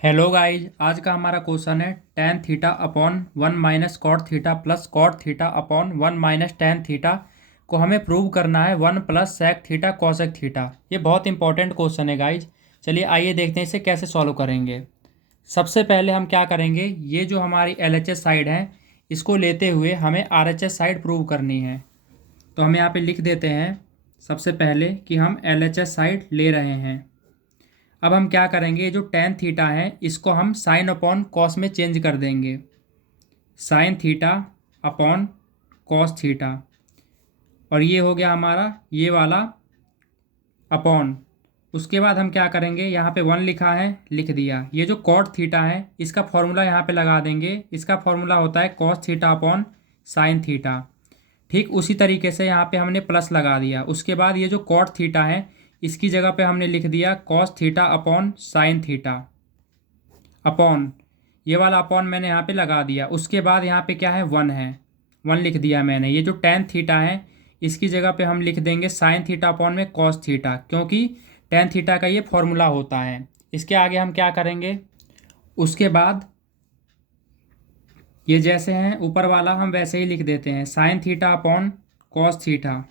Hello guys, आज का हमारा क्वेश्चन है tan theta upon one minus cot theta plus cot theta upon one minus tan theta को हमें प्रूव करना है one plus sec theta cosec theta. ये बहुत इंपॉर्टेंट क्वेश्चन है गाइज। चलिए आइए देखते हैं इसे कैसे सॉल्व करेंगे। सबसे पहले हम क्या करेंगे, ये जो हमारी LHS साइड है इसको लेते हुए हमें RHS साइड प्रूव करनी है। तो हम यहाँ पे लिख देते हैं सबसे पहले कि हम LHS साइड ले रहे हैं। अब हम क्या करेंगे, ये जो टेन थीटा है इसको हम साइन अपॉन कॉस में चेंज कर देंगे। Sine theta upon cos theta, और ये हो गया हमारा ये वाला अपॉन। उसके बाद हम क्या करेंगे, यहाँ पे वन लिखा है लिख दिया। ये जो कॉट थीटा है इसका फॉर्मूला यहाँ पे लगा देंगे। इसका फॉर्मूला होता है cos theta upon sine theta. ठीक उसी तरीके से यहाँ पे हमने प्लस लगा दिया। उसके बाद ये जो कॉट थीटा है इसकी जगह पे हमने लिख दिया cos theta upon sine theta upon, ये वाला अपॉन मैंने यहाँ पे लगा दिया। उसके बाद यहाँ पे क्या है, वन है, वन लिख दिया मैंने। ये जो टेन थीटा है इसकी जगह पे हम लिख देंगे साइन थीटा अपॉन में कॉस थीटा, क्योंकि टेन थीटा का ये फॉर्मूला होता है। इसके आगे हम क्या करेंगे, उसके बाद ये जैसे हैं ऊपर वाला हम वैसे ही लिख देते हैं sine theta upon cos theta.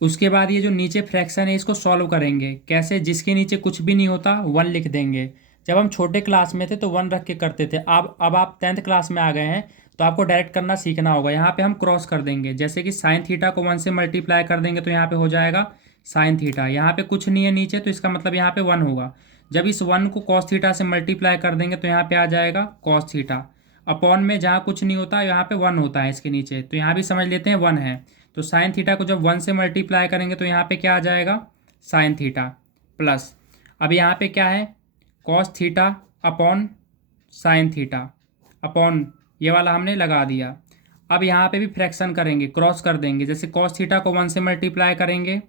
उसके बाद ये जो नीचे फ्रैक्शन है इसको सॉल्व करेंगे। कैसे, जिसके नीचे कुछ भी नहीं होता वन लिख देंगे। जब हम छोटे क्लास में थे तो वन रख के करते थे। अब आप 10th क्लास में आ गए हैं तो आपको डायरेक्ट करना सीखना होगा। यहाँ पे हम क्रॉस कर देंगे, जैसे कि साइन थीटा को वन से मल्टीप्लाई कर देंगे तो यहाँ पे हो जाएगा साइन थीटा। यहाँ पे कुछ नहीं है नीचे तो इसका मतलब यहाँ पे वन होगा। जब इस वन को कॉस थीटा से मल्टीप्लाई कर देंगे तो यहाँ पे आ जाएगा कॉस थीटा। अपॉन में जहाँ कुछ नहीं होता यहाँ पे वन होता है इसके नीचे, तो यहाँ भी समझ लेते हैं वन है। तो साइन थीटा को जब वन से मल्टीप्लाई करेंगे तो यहाँ पे क्या आ जाएगा, साइन थीटा प्लस। अब यहाँ पे क्या है, cos theta upon sine theta upon, ये वाला हमने लगा दिया। अब यहाँ पे भी फ्रैक्शन करेंगे, क्रॉस कर देंगे। जैसे कॉस थीटा को वन से मल्टीप्लाई करेंगे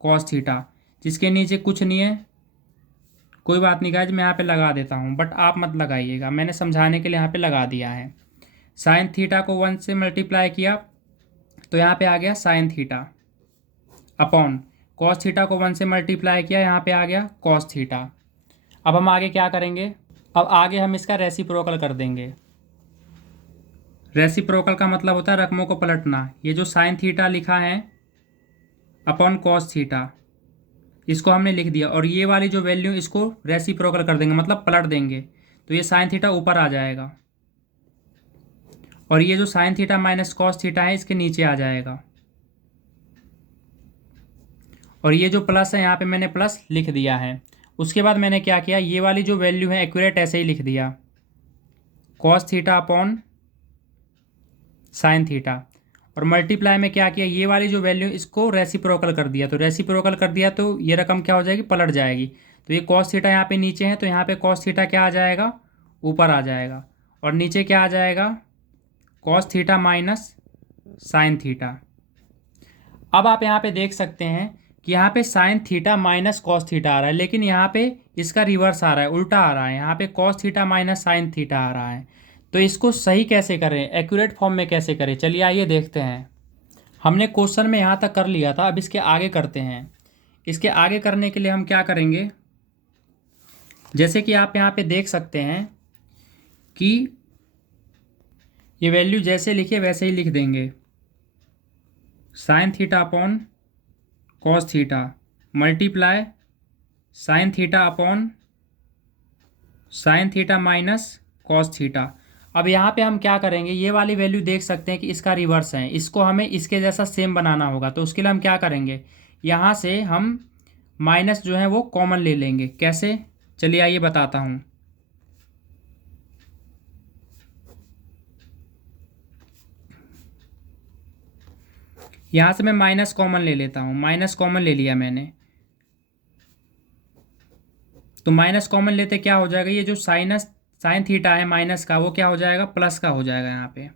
कॉस थीटा, जिसके नीचे कुछ नहीं है, कोई बात नहीं गाइज, मैं यहाँ पे लगा देता हूँ बट आप मत लगाइएगा, मैंने समझाने के लिए यहाँ पे लगा दिया है। साइन थीटा को वन से मल्टीप्लाई किया तो यहाँ पे आ गया sine theta upon cos theta को वन से मल्टीप्लाई किया, यहाँ पे आ गया कॉस थीटा। अब हम आगे क्या करेंगे, अब आगे हम इसका रेसिप्रोकल कर देंगे। रेसिप्रोकल का मतलब होता है रकमों को पलटना। ये जो साइन थीटा लिखा है अपॉन कॉस थीटा, इसको हमने लिख दिया, और ये वाली जो वैल्यू इसको रेसिप्रोकल कर देंगे, मतलब पलट देंगे। तो ये साइन थीटा ऊपर आ जाएगा और ये जो sign theta minus cos theta है इसके नीचे आ जाएगा। और ये जो प्लस है यहाँ पे मैंने प्लस लिख दिया है। उसके बाद मैंने क्या किया, ये वाली जो वैल्यू है एक्यूरेट ऐसे ही लिख दिया, cos theta upon sine theta. और मल्टीप्लाई में क्या किया, ये वाली जो वैल्यू इसको रेसिप्रोकल कर दिया। तो रेसिप्रोकल कर दिया तो ये रकम क्या हो जाएगी, पलट जाएगी। तो ये कॉस थीटा यहाँ पे नीचे है तो यहाँ पे कॉस थीटा क्या आ जाएगा, ऊपर आ जाएगा। और नीचे क्या आ जाएगा, cos theta minus sine theta. अब आप यहाँ पे देख सकते हैं कि यहाँ पे sine theta minus cos theta आ रहा है, लेकिन यहाँ पे इसका रिवर्स आ रहा है, उल्टा आ रहा है। यहाँ पे cos theta minus sine theta आ रहा है। तो इसको सही कैसे करें, एक्यूरेट फॉर्म में कैसे करें, चलिए आइए देखते हैं। हमने क्वेश्चन में यहाँ तक कर लिया था, अब इसके आगे करते हैं। इसके आगे करने के लिए हम क्या करेंगे, जैसे कि आप यहाँ पे देख सकते हैं कि ये वैल्यू जैसे लिखे वैसे ही लिख देंगे। Sine theta upon cos theta multiply sine theta upon sine theta minus cos theta. अब यहाँ पे हम क्या करेंगे, ये वाली वैल्यू देख सकते हैं कि इसका रिवर्स है, इसको हमें इसके जैसा सेम बनाना होगा। तो उसके लिए हम क्या करेंगे, यहाँ से हम माइनस जो है वो कॉमन ले लेंगे। कैसे, चलिए आइए बताता हूँ। यहाँ से मैं माइनस कॉमन ले लेता हूँ, माइनस कॉमन ले लिया मैंने। तो माइनस कॉमन लेते क्या हो जाएगा, ये जो साइन थीटा है माइनस का वो क्या हो जाएगा, प्लस का हो जाएगा यहाँ पे।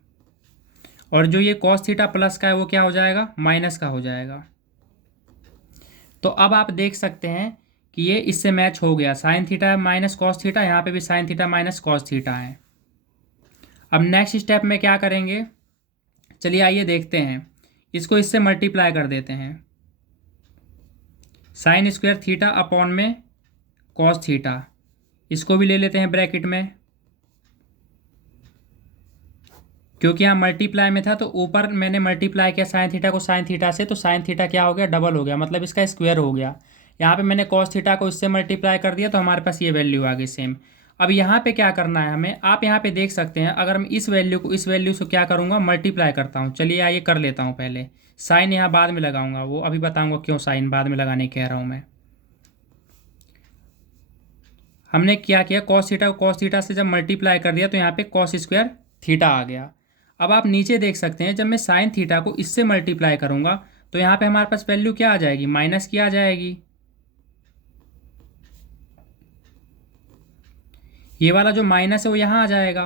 और जो ये कॉस थीटा प्लस का है वो क्या हो जाएगा, माइनस का हो जाएगा। तो अब आप देख सकते हैं कि ये इससे मैच हो गया। Sign theta minus cos theta, यहाँ पे भी sign theta minus cos theta है। अब नेक्स्ट स्टेप में क्या करेंगे, चलिए आइए देखते हैं। इसको इससे मल्टीप्लाई कर देते हैं। साइन स्क्वायर थीटा अपॉन में कॉस थीटा, इसको भी ले लेते हैं ब्रैकेट में, क्योंकि यहाँ मल्टीप्लाई में था तो ऊपर मैंने मल्टीप्लाई किया साइन थीटा को साइन थीटा से, तो साइन थीटा क्या हो गया, डबल हो गया, मतलब इसका स्क्वायर हो गया। यहाँ पे मैंने कॉस थीटा को इससे मल्टीप्लाई कर दिया तो हमारे पास ये वैल्यू आ गई सेम। अब यहाँ पे क्या करना है हमें, आप यहाँ पे देख सकते हैं, अगर मैं इस वैल्यू को इस वैल्यू से क्या करूँगा, मल्टीप्लाई करता हूँ। चलिए आइए कर लेता हूँ पहले। साइन यहाँ बाद में लगाऊंगा, वो अभी बताऊँगा क्यों साइन बाद में लगाने कह रहा हूँ मैं। हमने क्या किया, कॉस थीटा को कॉस थीटा से जब मल्टीप्लाई कर दिया तो यहाँ पे कॉस स्क्वायर थीटा आ गया। अब आप नीचे देख सकते हैं, जब मैं साइन थीटा को इससे मल्टीप्लाई करूँगा तो यहाँ पे हमारे पास वैल्यू क्या आ जाएगी, माइनस की आ जाएगी। ये वाला जो माइनस है वो यहाँ आ जाएगा।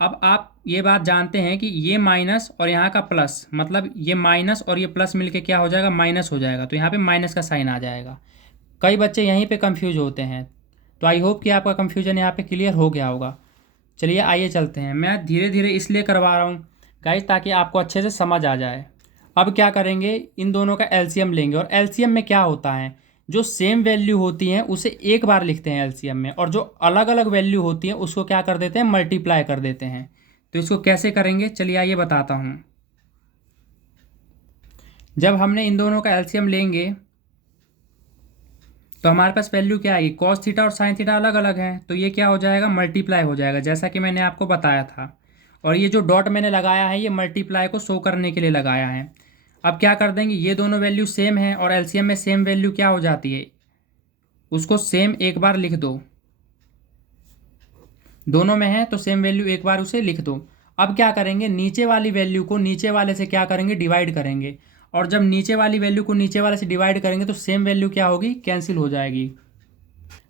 अब आप ये बात जानते हैं कि ये माइनस और यहाँ का प्लस, मतलब ये माइनस और ये प्लस मिलके क्या हो जाएगा, माइनस हो जाएगा, तो यहाँ पे माइनस का साइन आ जाएगा। कई बच्चे यहीं पे कंफ्यूज होते हैं, तो आई होप कि आपका कंफ्यूजन यहाँ पे क्लियर हो गया होगा। चलिए आइए चलते हैं। मैं धीरे धीरे इसलिए करवा रहा हूँ गाइस ताकि आपको अच्छे से समझ आ जाए। अब क्या करेंगे, इन दोनों का एलसीएम लेंगे, और एलसीएम में क्या होता है, जो सेम वैल्यू होती हैं उसे एक बार लिखते हैं एलसीएम में, और जो अलग अलग वैल्यू होती हैं उसको क्या कर देते हैं, मल्टीप्लाई कर देते हैं। तो इसको कैसे करेंगे, चलिए आइए बताता हूँ। जब हमने इन दोनों का एलसीएम लेंगे तो हमारे पास वैल्यू क्या आएगी, कॉस थीटा और साइन थीटा अलग अलग हैं, तो ये क्या हो जाएगा, मल्टीप्लाई हो जाएगा, जैसा कि मैंने आपको बताया था। और ये जो डॉट मैंने लगाया है ये मल्टीप्लाई को शो करने के लिए लगाया है। अब क्या कर देंगे, ये दोनों वैल्यू सेम है और एलसीएम में सेम वैल्यू क्या हो जाती है, उसको सेम एक बार लिख दो। दोनों में है तो सेम वैल्यू एक बार उसे लिख दो। अब क्या करेंगे, नीचे वाली वैल्यू को नीचे वाले से क्या करेंगे, डिवाइड करेंगे, और जब नीचे वाली वैल्यू को नीचे वाले से डिवाइड करेंगे तो सेम वैल्यू क्या होगी, कैंसिल हो जाएगी।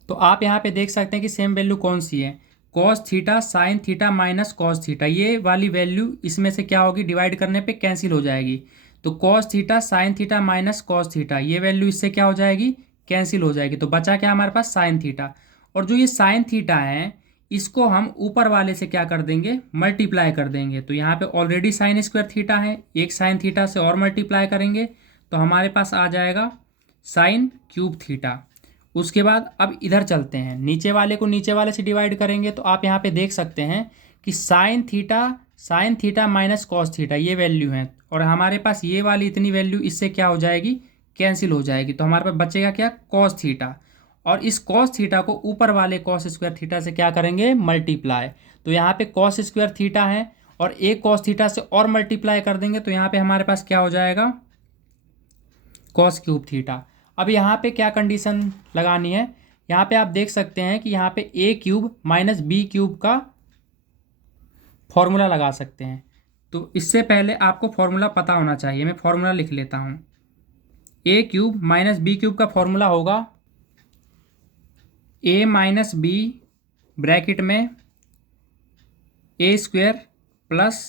तो आप यहाँ पे देख सकते हैं कि सेम वैल्यू कौन सी है, cos theta sine theta minus cos theta, ये वाली वैल्यू इसमें से क्या होगी, डिवाइड करने पे कैंसिल हो जाएगी। तो cos theta sine theta minus cos theta, ये वैल्यू इससे क्या हो जाएगी, कैंसिल हो जाएगी। तो बचा क्या हमारे पास, साइन थीटा। और जो ये साइन थीटा है इसको हम ऊपर वाले से क्या कर देंगे, मल्टीप्लाई कर देंगे। तो यहाँ पे ऑलरेडी साइन स्क्वायर थीटा है, एक साइन थीटा से और मल्टीप्लाई करेंगे तो हमारे पास आ जाएगा साइन क्यूब थीटा। उसके बाद अब इधर चलते हैं, नीचे वाले को नीचे वाले से डिवाइड करेंगे तो आप यहाँ पे देख सकते हैं कि sign theta minus cos theta ये वैल्यू है, और हमारे पास ये वाली इतनी वैल्यू इससे क्या हो जाएगी, कैंसिल हो जाएगी। तो हमारे पास बचेगा क्या, कॉस थीटा, और इस कॉस थीटा को ऊपर वाले कॉस स्क्वायर थीटा से क्या करेंगे, मल्टीप्लाई। तो यहाँ पे कॉस स्क्वायर थीटा है और एक कॉस थीटा से और मल्टीप्लाई कर देंगे तो यहाँ पे हमारे पास क्या हो जाएगा, कॉस क्यूब थीटा। अब यहाँ पे क्या कंडीशन लगानी है, यहाँ पे आप देख सकते हैं कि यहाँ पे ए क्यूब माइनस बी क्यूब का फॉर्मूला लगा सकते हैं। तो इससे पहले आपको फॉर्मूला पता होना चाहिए, मैं फॉर्मूला लिख लेता हूँ। A cube minus B cube का फॉर्मूला होगा ए माइनस बी ब्रैकेट में A square plus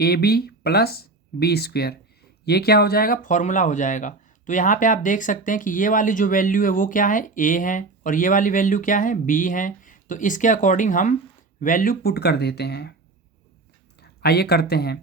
A B plus B square, ये क्या हो जाएगा, फॉर्मूला हो जाएगा। तो यहाँ पे आप देख सकते हैं कि ये वाली जो वैल्यू है वो क्या है, ए है, और ये वाली वैल्यू क्या है, बी है। तो इसके अकॉर्डिंग हम वैल्यू पुट कर देते हैं। आइए करते हैं।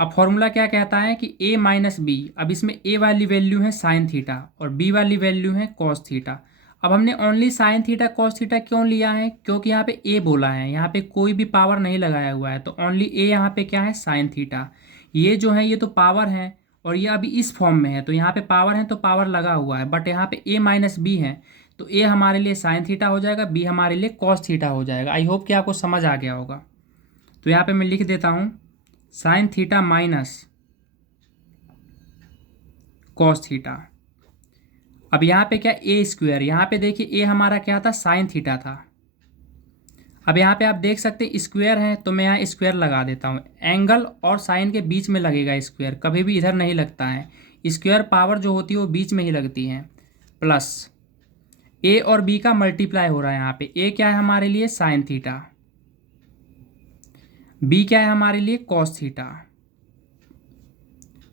अब फॉर्मूला क्या कहता है कि ए माइनस बी, अब इसमें ए वाली वैल्यू है साइन थीटा और बी वाली वैल्यू है कॉस थीटा। अब हमने only sine theta cos theta क्यों लिया है, क्योंकि यहाँ पे ए बोला है, यहाँ पे कोई भी पावर नहीं लगाया हुआ है, तो ओनली ए यहाँ पे क्या है, साइन थीटा। ये जो है ये तो पावर है और ये अभी इस फॉर्म में है, तो यहाँ पे पावर है तो पावर लगा हुआ है, बट यहाँ पे ए माइनस बी है, तो ए हमारे लिए साइन थीटा हो जाएगा, बी हमारे लिए कॉस थीटा हो जाएगा। आई होप कि आपको समझ आ गया होगा। तो यहाँ पे मैं लिख देता हूँ sign theta minus cos theta. अब यहाँ पे क्या, ए स्क्वायर, यहाँ पे देखिए ए हमारा क्या था, साइन थीटा था। अब यहाँ पे आप देख सकते हैं स्क्वायर है तो मैं यहाँ स्क्वायर लगा देता हूँ, एंगल और साइन के बीच में लगेगा स्क्वायर, कभी भी इधर नहीं लगता है, स्क्वायर पावर जो होती है वो बीच में ही लगती है। प्लस ए और बी का मल्टीप्लाई हो रहा है, यहाँ पे ए क्या है हमारे लिए, साइन थीटा, बी क्या है हमारे लिए, कॉस थीटा,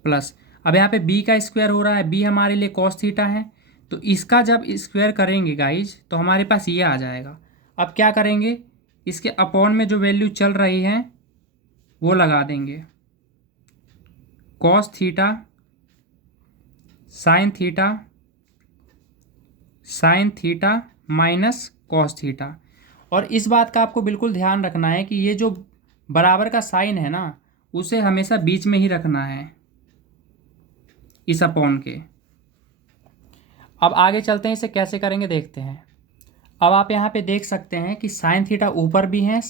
प्लस अब यहाँ पे बी का स्क्वायर हो रहा है, बी हमारे लिए कॉस थीटा है, तो इसका जब स्क्वायर करेंगे गाइज तो हमारे पास ये आ जाएगा। अब क्या करेंगे, इसके अपॉन में जो वैल्यू चल रही है वो लगा देंगे, cos theta sine theta sine theta minus cos theta. और इस बात का आपको बिल्कुल ध्यान रखना है कि ये जो बराबर का साइन है ना, उसे हमेशा बीच में ही रखना है इस अपॉन के। अब आगे चलते हैं, इसे कैसे करेंगे देखते हैं। अब आप यहाँ पे देख सकते हैं कि साइन थीटा ऊपर भी है,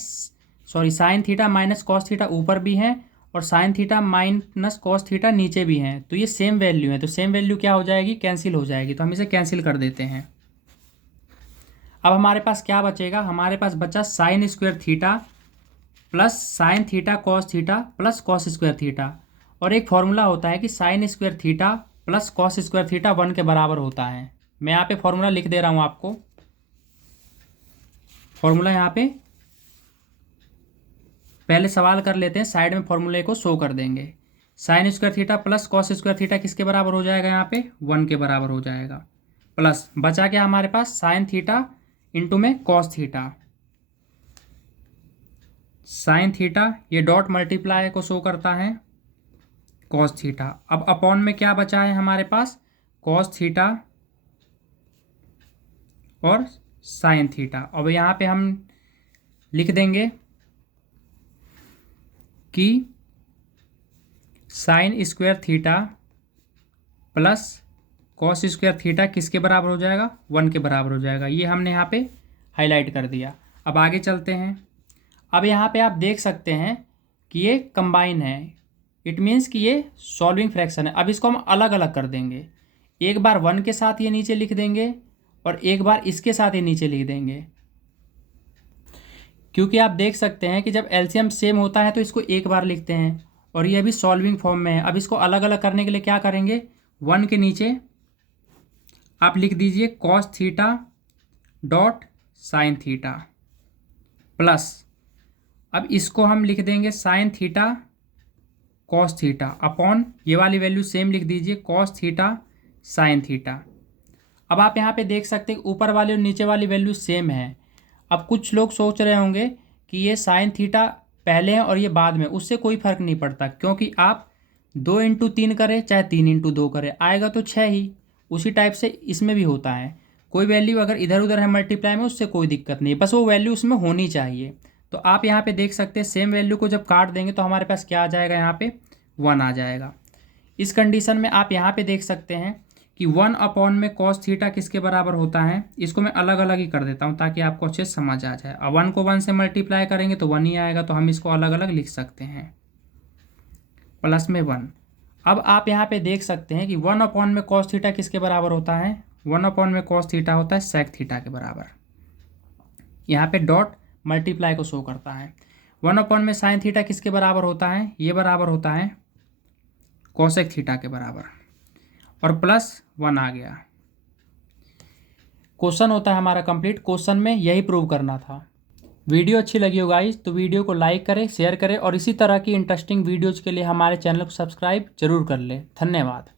sign theta minus cos theta ऊपर भी है और sign theta minus cos theta नीचे भी हैं। तो ये सेम वैल्यू है, तो सेम वैल्यू क्या हो जाएगी, कैंसिल हो जाएगी। तो हम इसे कैंसिल कर देते हैं। अब हमारे पास क्या बचेगा, हमारे पास बचा sine square theta plus sine theta cos theta plus cos square theta. और एक फॉर्मूला होता है कि sine square theta plus cos square theta 1 के बराबर होता है। मैं यहाँ पे फॉर्मूला लिख दे रहा हूँ आपको। फॉर्मूला यहाँ पे पहले सवाल कर लेते हैं, साइड में फॉर्मूले को शो कर देंगे। Sine square theta plus cos square theta किसके बराबर हो जाएगा, यहाँ पे 1 के बराबर हो जाएगा। प्लस बचा क्या हमारे पास, साइन थीटा इंटू में कॉस थीटा, साइन थीटा ये डॉट मल्टीप्लाई को शो करता है कॉस थीटा। अब अपॉन में क्या बचा है हमारे पास, कॉस थीटा और साइन थीटा। अब यहाँ पे हम लिख देंगे कि sine square theta plus cos square theta किसके बराबर हो जाएगा, 1 के बराबर हो जाएगा। ये हमने यहाँ पे हाईलाइट कर दिया। अब आगे चलते हैं। अब यहाँ पे आप देख सकते हैं कि ये कंबाइन है, इट मीन्स कि ये सॉल्विंग फ्रैक्शन है। अब इसको हम अलग अलग कर देंगे, एक बार 1 के साथ ये नीचे लिख देंगे और एक बार इसके साथ ये नीचे लिख देंगे, क्योंकि आप देख सकते हैं कि जब एलसीएम सेम होता है तो इसको एक बार लिखते हैं और ये अभी सॉल्विंग फॉर्म में है। अब इसको अलग अलग करने के लिए क्या करेंगे, 1 के नीचे आप लिख दीजिए cos theta dot sine theta plus, अब इसको हम लिख देंगे sine theta cos theta upon ये वाली वैल्यू सेम लिख दीजिए कॉस थीटा साइन थीटा। अब आप यहाँ पे देख सकते हैं ऊपर वाली और नीचे वाली वैल्यू सेम है। अब कुछ लोग सोच रहे होंगे कि ये साइन थीटा पहले है और ये बाद में, उससे कोई फर्क नहीं पड़ता, क्योंकि आप 2 इंटू 3 करें चाहे 3 इंटू 2 करें आएगा तो 6 ही। उसी टाइप से इसमें भी होता है, कोई वैल्यू अगर इधर उधर है मल्टीप्लाई में उससे कोई दिक्कत नहीं, बस वो वैल्यू उसमें होनी चाहिए। तो आप यहाँ पे देख सकते हैं सेम वैल्यू को जब काट देंगे तो हमारे पास क्या आ जाएगा, यहाँ पे 1 आ जाएगा। इस कंडीशन में आप यहाँ पे देख सकते हैं कि 1 अपॉन में कॉस थीटा किसके बराबर होता है। इसको मैं अलग अलग ही कर देता हूँ ताकि आपको अच्छे से समझ आ जाए। अब 1 को 1 से मल्टीप्लाई करेंगे तो 1 ही आएगा, तो हम इसको अलग अलग लिख सकते हैं प्लस में 1। अब आप यहाँ पे देख सकते हैं कि 1 अपॉन में कॉस थीटा किसके बराबर होता है, 1 अपॉन में कॉस थीटा होता है सेक थीटा के बराबर। यहाँ पे डॉट मल्टीप्लाई को शो करता है। 1 अपॉन में साइन थीटा किसके बराबर होता है, ये बराबर होता है कोसेक थीटा के बराबर, और प्लस 1 आ गया। क्वेश्चन होता है हमारा कंप्लीट। क्वेश्चन में यही प्रूव करना था। वीडियो अच्छी लगी हो गाइस तो वीडियो को लाइक करें, शेयर करें और इसी तरह की इंटरेस्टिंग वीडियोज़ के लिए हमारे चैनल को सब्सक्राइब जरूर कर लें। धन्यवाद।